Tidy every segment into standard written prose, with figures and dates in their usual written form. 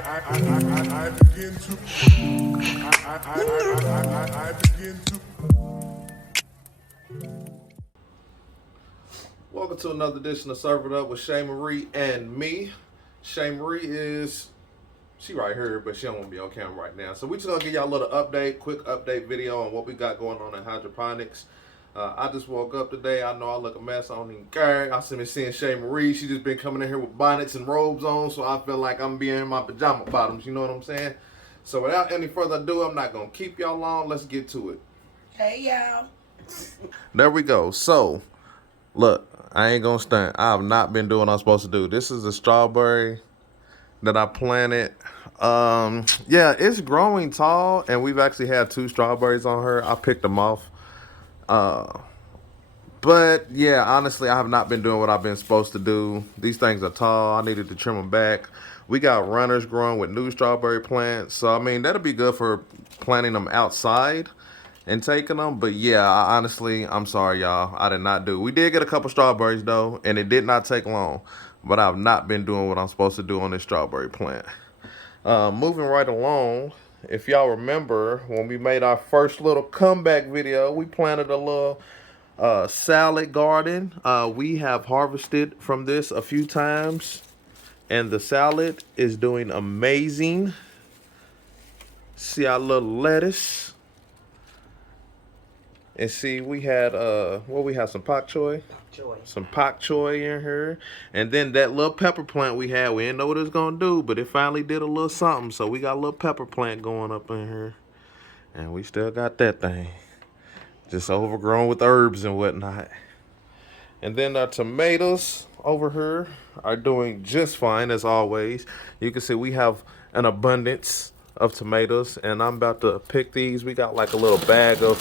Welcome to another edition of Serve It Up with Shay Marie and me. Shay Marie she right here, but she don't want to be on camera right now. So we just gonna give y'all a little quick update video on what we got going on in hydroponics. I just woke up today. I know I look a mess. I don't even care. I been seeing Shay Marie. She just been coming in here with bonnets and robes on, so I feel like I'm being in my pajama bottoms. You know what I'm saying? So without any further ado, I'm not gonna keep y'all long. Let's get to it. Hey y'all. There we go. So look, I ain't gonna stunt. I have not been doing what I'm supposed to do. This is a strawberry that I planted. Yeah, it's growing tall, and we've actually had 2 strawberries on her. I picked them off. But yeah, honestly, I have not been doing what I've been supposed to do. These things are tall. I needed to trim them back. We got runners growing with new strawberry plants. So, I mean, that'll be good for planting them outside and taking them. But yeah, I'm sorry, y'all. I did not do. We did get a couple strawberries, though, and it did not take long. But I've not been doing what I'm supposed to do on this strawberry plant. Moving right along, if y'all remember, when we made our first little comeback video, we planted a little salad garden. We have harvested from this a few times, and the salad is doing amazing. See our little lettuce, and see we had we have some pak choy. Some pak choy in here, and then that little pepper plant we had, we didn't know what it was gonna do, but it finally did a little something. So we got a little pepper plant going up in here, and we still got that thing just overgrown with herbs and whatnot. And then our tomatoes over here are doing just fine as always. You can see we have an abundance of tomatoes, and I'm about to pick these. We got like a little bag of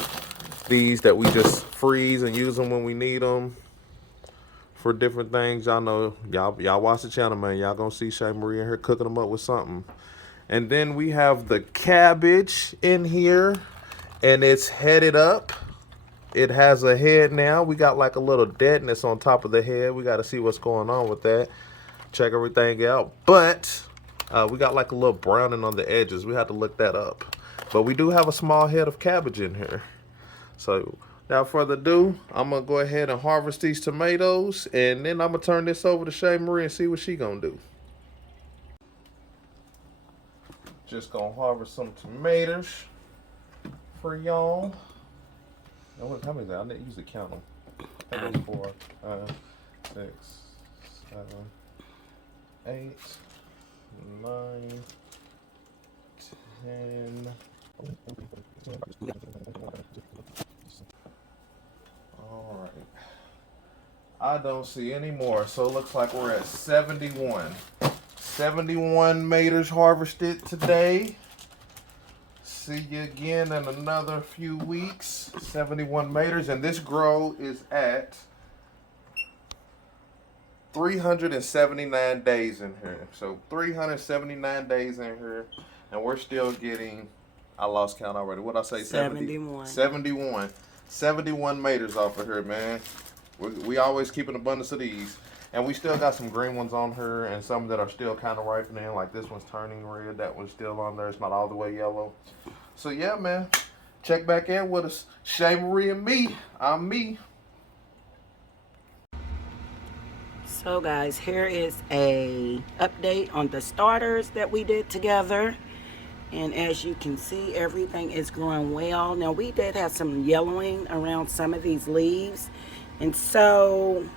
these that we just freeze and use them when we need them for different things. Y'all know, y'all watch the channel, man. Y'all gonna see Shay Marie in here cooking them up with something. And then we have the cabbage in here, and it's headed up. It has a head now. We got like a little deadness on top of the head. We got to see what's going on with that. Check everything out. But we got like a little browning on the edges. We have to look that up. But we do have a small head of cabbage in here. So without further ado, I'm going to go ahead and harvest these tomatoes. And then I'm going to turn this over to Shay Marie and see what she going to do. Just going to harvest some tomatoes for y'all. How many is that? I usually count them. I think it was 4, 6, 7, 8, 9, 10. All right. I don't see any more, so it looks like we're at 71. 71 maters harvested today. See you again in another few weeks. 71 maters, and this grow is at 379 days in here. So 379 days in here, and we're still getting, I lost count already. What I say? 71. 71 maters off of here, man. We always keep an abundance of these. And we still got some green ones on her, and some that are still kind of ripening. Like this one's turning red. That one's still on there. It's not all the way yellow. So yeah, man. Check back in with us. Shay Marie and me. I'm me. So guys, here is a update on the starters that we did together. And as you can see, everything is growing well. Now we did have some yellowing around some of these leaves. And so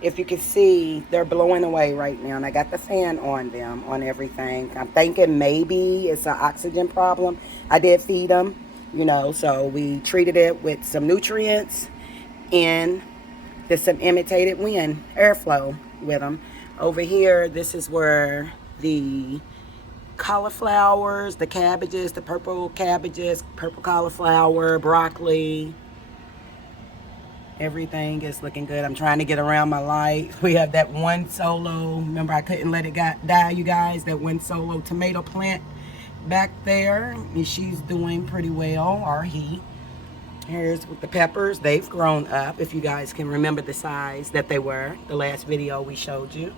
if you can see, they're blowing away right now, and I got the fan on them, on everything. I'm thinking maybe it's an oxygen problem. I did feed them, you know, so we treated it with some nutrients and there's some imitated wind airflow with them. Over here, this is where the cauliflowers, the cabbages, the purple cabbages, purple cauliflower, broccoli, everything is looking good. I'm trying to get around my light. We have that one solo, remember I couldn't let it die, you guys, that one solo tomato plant back there, and she's doing pretty well, or he. Here's with the peppers. They've grown up, if you guys can remember the size that they were, the last video we showed you.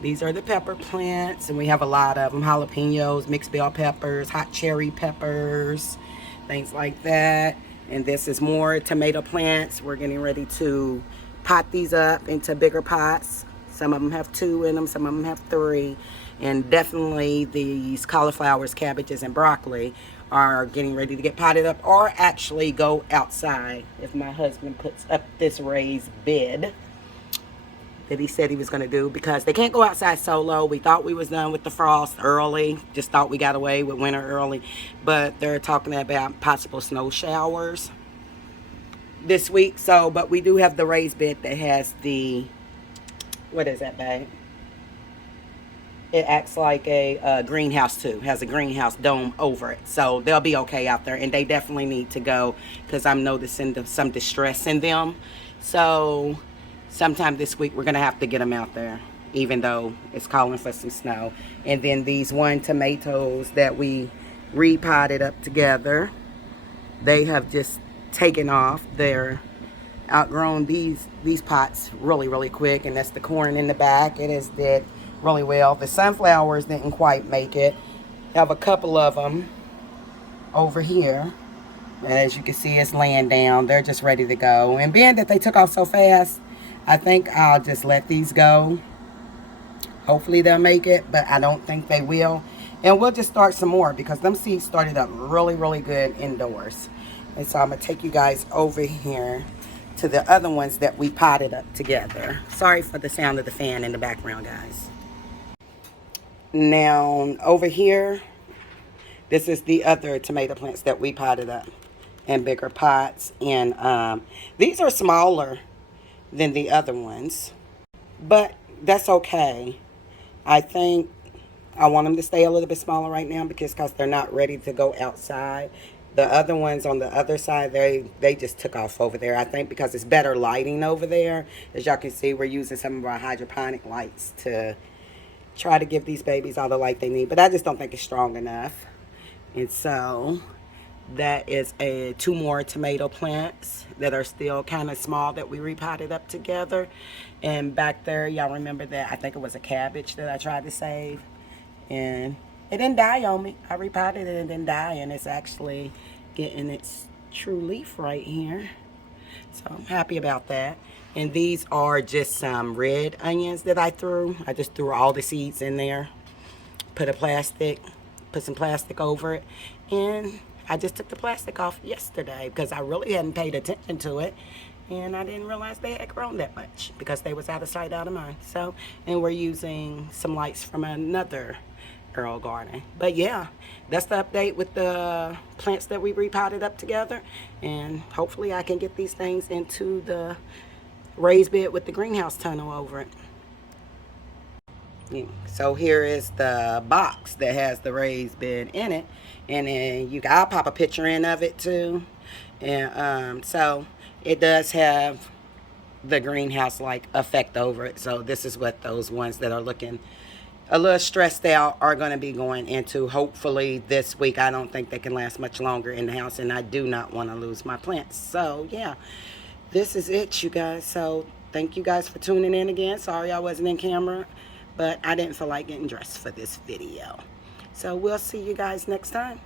These are the pepper plants, and we have a lot of them. Jalapenos, mixed bell peppers, hot cherry peppers, things like that. And this is more tomato plants. We're getting ready to pot these up into bigger pots. Some of them have 2 in them, some of them have 3. And definitely these cauliflowers, cabbages, and broccoli are getting ready to get potted up or actually go outside if my husband puts up this raised bed that he said he was going to do, because they can't go outside solo. We thought we was done with the frost early. Just thought we got away with winter early. But they're talking about possible snow showers this week. So, but we do have the raised bed that has the, what is that, babe? It acts like a greenhouse too. Has a greenhouse dome over it. So they'll be okay out there. And they definitely need to go, because I'm noticing some distress in them. So sometime this week we're going to have to get them out there, even though it's calling for some snow. And then these 1 tomatoes that we repotted up together, they have just taken off. They're outgrown these pots really quick. And that's the corn in the back. It is did really well. The sunflowers didn't quite make it. I have a couple of them over here, and as you can see, it's laying down. They're just ready to go. And being that they took off so fast, I think I'll just let these go. Hopefully they'll make it, but I don't think they will. And we'll just start some more, because them seeds started up really good indoors. And so I'm gonna take you guys over here to the other ones that we potted up together. Sorry for the sound of the fan in the background, guys. Now, over here, this is the other tomato plants that we potted up in bigger pots. And these are smaller than the other ones, but that's okay. I think I want them to stay a little bit smaller right now, because they're not ready to go outside. The other ones on the other side, they just took off over there. I think because it's better lighting over there. As y'all can see, we're using some of our hydroponic lights to try to give these babies all the light they need, but I just don't think it's strong enough. And so that is 2 more tomato plants that are still kind of small that we repotted up together. And back there, y'all remember that I think it was a cabbage that I tried to save, and it didn't die on me. I repotted it and didn't die, and it's actually getting its true leaf right here. So I'm happy about that. And these are just some red onions that I threw. I just threw all the seeds in there, put some plastic over it, and I just took the plastic off yesterday because I really hadn't paid attention to it, and I didn't realize they had grown that much because they was out of sight, out of mind. So, and we're using some lights from another Earl garden. But yeah, that's the update with the plants that we repotted up together, and hopefully I can get these things into the raised bed with the greenhouse tunnel over it. Yeah. So here is the box that has the raised bed in it, and then I'll pop a picture in of it too. And so it does have the greenhouse like effect over it. So this is what those ones that are looking a little stressed out are going to be going into, hopefully this week. I don't think they can last much longer in the house, and I do not want to lose my plants. So yeah, this is it, you guys. So thank you guys for tuning in again. Sorry I wasn't in camera, but I didn't feel like getting dressed for this video. So we'll see you guys next time.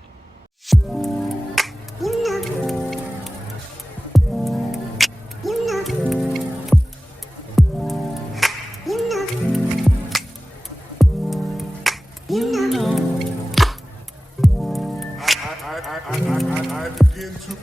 I begin to